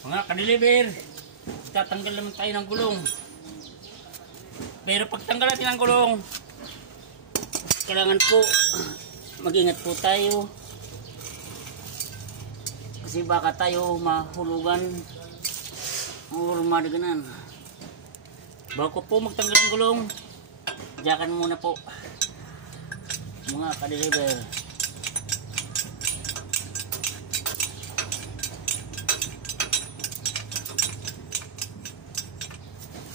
Mga ka-deliver, tatanggal naman tayo ng gulong. Pero pag tanggal natin ng gulong, kailangan po mag-ingat po tayo. Kasi baka tayo mahulugan o madaganan. Bago po magtanggal ng gulong, jakan muna po mga ka-deliver.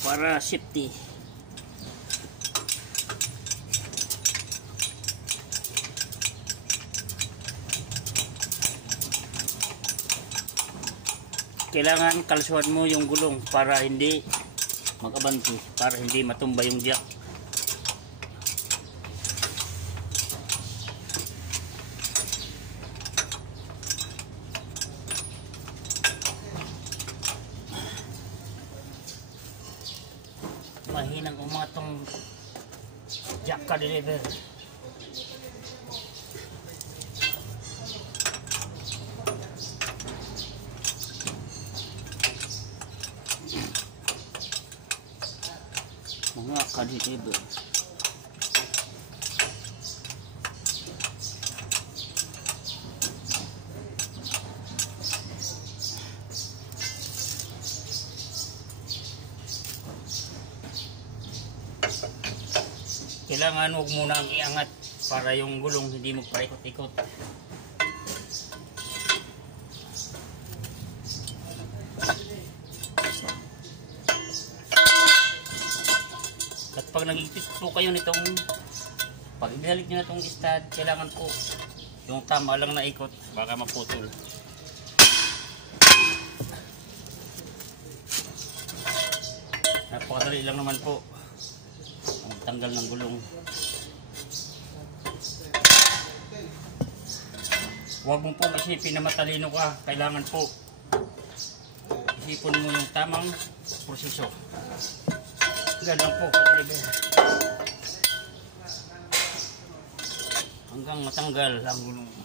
Para safety. Kailangan kalsuhan mo yung gulong para hindi mag-abanti, para hindi matumba yung jack. Mahinang umatong jack ka-deliver. Mga ka-deliver. Kailangan huwag muna ang iangat para yung gulong hindi magpaikot-ikot. At pag nagigpit po kayo nitong, pag ibalik nyo na itong stud, kailangan po yung tama lang na ikot, baka maputol. Napakadali lang naman po tanggal ng gulong. Huwag mo pong isipin na matalino ka. Kailangan po isipin mo yung tamang proseso. Ganun po ka-deliver. Hanggang matanggal ang gulong.